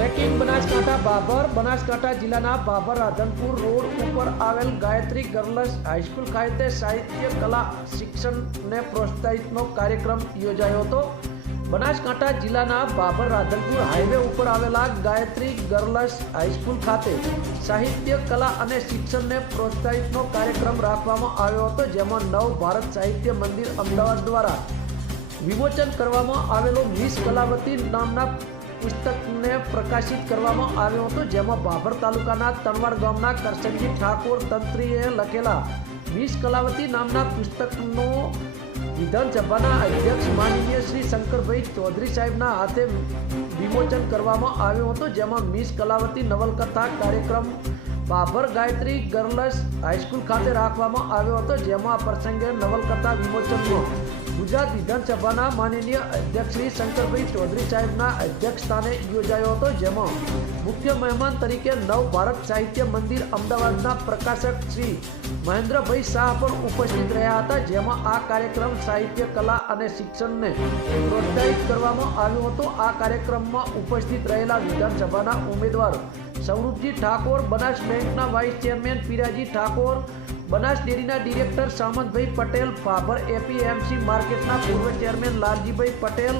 Breaking Banaskantha Babur, Banaskantha જિલ્લાના Babur Radhanpur road ઉપર આવેલ ગાયત્રી ગર્લ્સ હાઈસ્કૂલ ખાતે સાહિત્ય, કલા શિક્ષણને પ્રોત્સાહિતનો કાર્યક્રમ યોજાયો હતો. બનાસકાંઠા જિલ્લાના બાબર રાધનપુર હાઈવે ઉપર આવેલા ગાયત્રી ગર્લ્સ હાઈસ્કૂલ ખાતે સાહિત્ય, કલા અને શિક્ષણને પ્રોત્સાહિતનો કાર્યક્રમ રાખવામાં આવ્યો હતો, જેમાં નવ ભારત સાહિત્ય મંદિર અમદાવાદ દ્વારા વિમોચન કરવામાં આવેલો મિસ કલાવતી નામના પુસ્તકને પ્રકાશિત કરવામાં આવ્યો હતો, જેમાં બાભર તાલુકાના તણવાડ ગામના કરશનજી ઠાકોર તંત્રીએ લખેલા વીસ કલાવતી નામના પુસ્તકનો વિધાનસભાના અધ્યક્ષ માનનીય શ્રી શંકરભાઈ ચૌધરી સાહેબના હાથે વિમોચન કરવામાં આવ્યો હતો, જેમાં મિસ કલાવતી નવલકથા કાર્યક્રમ બાબર ગાયત્રી ગર્લ્સ હાઈસ્કૂલ ખાતે રાખવામાં આવ્યો હતો, જેમાં આ પ્રસંગે નવલકથા વિમોચનનો ગુજરાત વિધાનસભાના માનનીય અધ્યક્ષ શ્રી શંકરભાઈ ચૌધરી સાહેબના અધ્યક્ષ સ્થાને યોજાયો હતો, જેમાં મુખ્ય મહેમાન તરીકે નવ ભારત સાહિત્ય મંદિર અમદાવાદના પ્રકાશક શ્રી મહેન્દ્રભાઈ શાહ પણ ઉપસ્થિત રહ્યા હતા, જેમાં આ કાર્યક્રમ સાહિત્ય કલા અને શિક્ષણને પ્રોત્સાહિત કરવામાં આવ્યો હતો. આ કાર્યક્રમમાં ઉપસ્થિત રહેલા વિધાનસભાના ઉમેદવાર સૌરભજી ઠાકોર, બનાસ બેંકના વાઇસ ચેરમેન પીરાજી ઠાકોર, બનાસ ડેરીના ડિરેક્ટર સામંતભાઈ પટેલ, ભાભર એપીએમસી માર્કેટના પૂર્વ ચેરમેન લાલજીભાઈ પટેલ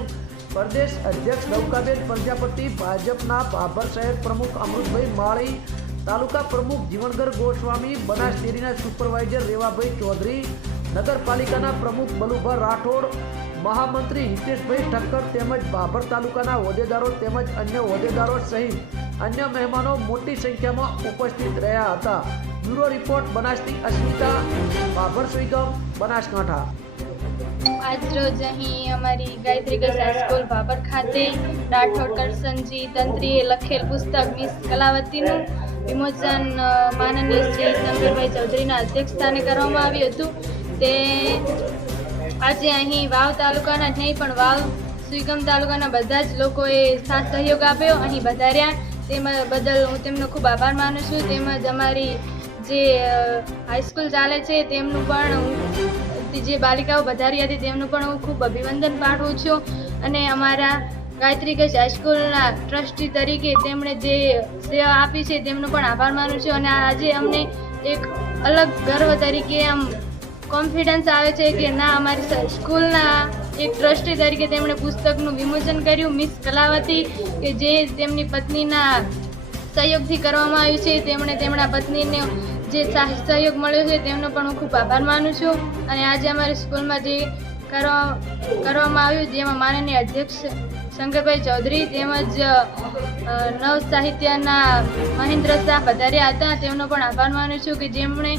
પ્રદેશ અધ્યક્ષ નૌકાબેન પ્રજાપતિ, ભાજપના ભાભર શહેર પ્રમુખ અમૃતભાઈ માળી, તાલુકા પ્રમુખ જીવનગર ગોસ્વામી, બનાસ ડેરીના સુપરવાઇઝર રેવાભાઈ ચૌધરી, નગરપાલિકાના પ્રમુખ બલુભા રાઠોડ, મહામંત્રી હિતેશભાઈ ઠક્કર તેમજ ભાભર તાલુકાના હોદ્દેદારો તેમજ અન્ય હોદ્દેદારો સહિત અન્ય મહેમાનો મોટી સંખ્યામાં ઉપસ્થિત રહ્યા હતા. બ્યુરો રિપોર્ટ બનાસની અસ્મિતા, ભાભર સુઈગમ, બનાસકાંઠા. આજ રોજ અહીં અમારી ગાયત્રી ગર્લ્સ હાઈસ્કૂલ ભાભર ખાતે રાઠોડ કરસનજી તંત્રીએ લખેલ પુસ્તક મિસ કલાવતીનું વિમોચન માનનીય શ્રી શંકરભાઈ ચૌધરીના અધ્યક્ષસ્થાને કરવામાં આવ્યું હતું. તે આજે અહીં વાવ તાલુકાના જ નહીં, પણ વાવ સુઈગમ તાલુકાના બધા જ લોકોએ સાથ સહયોગ આપ્યો. અહીં વધાર્યા. તેમાં, બદલ હું તેમનો ખૂબ આભાર માનું છું. તેમજ અમારી જે હાઈસ્કૂલ ચાલે છે, તેમનું પણ હું જે બાલિકાઓ વધારી હતી તેમનું પણ હું ખૂબ અભિનંદન પાઠવું છું. અને અમારા ગાયત્રી કચ્છ હાઈસ્કૂલના ટ્રસ્ટી તરીકે તેમણે જે સેવા આપી છે તેમનો પણ આભાર માનું છું. અને આજે અમને એક અલગ ગર્વ તરીકે આમ કોન્ફિડન્સ આવે છે કે ના, અમારી સ્કૂલના એક ટ્રસ્ટી તરીકે તેમણે પુસ્તકનું વિમોચન કર્યું. મિસ કલાવતી કે જે તેમની પત્નીના સહયોગથી કરવામાં આવ્યું છે, તેમણે તેમના પત્નીને જે સહયોગ મળ્યો છે, તેમનો પણ હું ખૂબ આભાર માનું છું. અને આજે અમારી સ્કૂલમાં જે કરવા કરવામાં આવ્યું, જેમાં માનનીય અધ્યક્ષ શંકરભાઈ ચૌધરી તેમજ નવ સાહિત્યના મહેન્દ્ર શાહ પધાર્યા હતા. તેમનો પણ આભાર માનું છું કે જેમણે,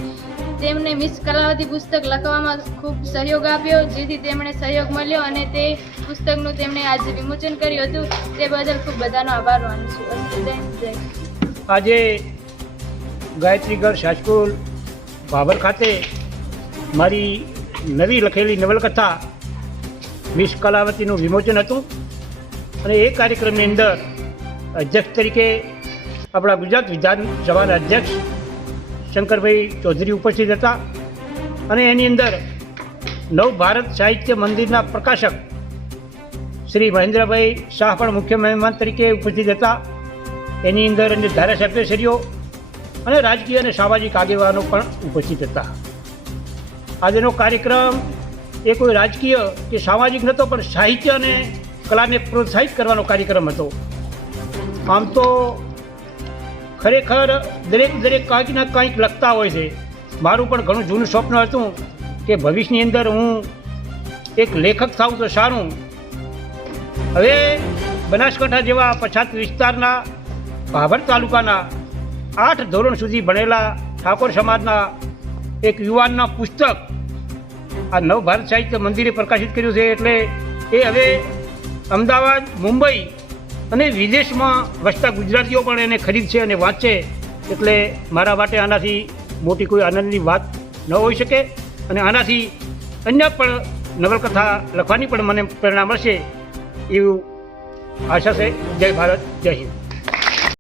તેમને મિસ કલાવતી પુસ્તક લખવામાં ખૂબ સહયોગ આપ્યો, જેથી તેમણે સહયોગ મળ્યો અને તે પુસ્તકનું તેમણે આજે વિમોચન કર્યું હતું. તે બદલ ખૂબ બધાનો આભાર માનું છું. આજે ગાયત્રી ગર્લ્સ ભાભર ખાતે મારી નવી લખેલી નવલકથા મિસ કલાવતીનું વિમોચન હતું. અને એ કાર્યક્રમની અંદર અધ્યક્ષ તરીકે આપણા ગુજરાત વિધાનસભાના અધ્યક્ષ શંકરભાઈ ચૌધરી ઉપસ્થિત હતા. અને એની અંદર નવ ભારત સાહિત્ય મંદિરના પ્રકાશક શ્રી મહેન્દ્રભાઈ શાહ પણ મુખ્ય મહેમાન તરીકે ઉપસ્થિત હતા. એની અંદર અને ધારાસભ્યશ્રીઓ અને રાજકીય અને સામાજિક આગેવાનો પણ ઉપસ્થિત હતા. આજનો કાર્યક્રમ એ કોઈ રાજકીય કે સામાજિક નહોતો, પણ સાહિત્ય અને કલાને પ્રોત્સાહિત કરવાનો કાર્યક્રમ હતો. આમ તો ખરેખર દરેક દરેક કાંઈક ને કાંઈક લખતા હોય છે. મારું પણ ઘણું જૂનું સ્વપ્ન હતું કે ભવિષ્યની અંદર હું એક લેખક થાઉં તો સારું. હવે બનાસકાંઠા જેવા પછાત વિસ્તારના ભાભર તાલુકાના આઠ ધોરણ સુધી ભણેલા ઠાકોર સમાજના એક યુવાનના પુસ્તક આ નવ ભારત સાહિત્ય મંદિરે પ્રકાશિત કર્યું છે એટલે એ હવે અમદાવાદ, મુંબઈ અને વિદેશમાં વસતા ગુજરાતીઓ પણ એને ખરીદશે અને વાંચશે એટલે મારા માટે આનાથી મોટી કોઈ આનંદની વાત ન હોઈ શકે અને આનાથી અન્ય પણ નવલકથા લખવાની પણ મને પ્રેરણા મળશે એવું આશા છે. જય ભારત, જય હિન્દ.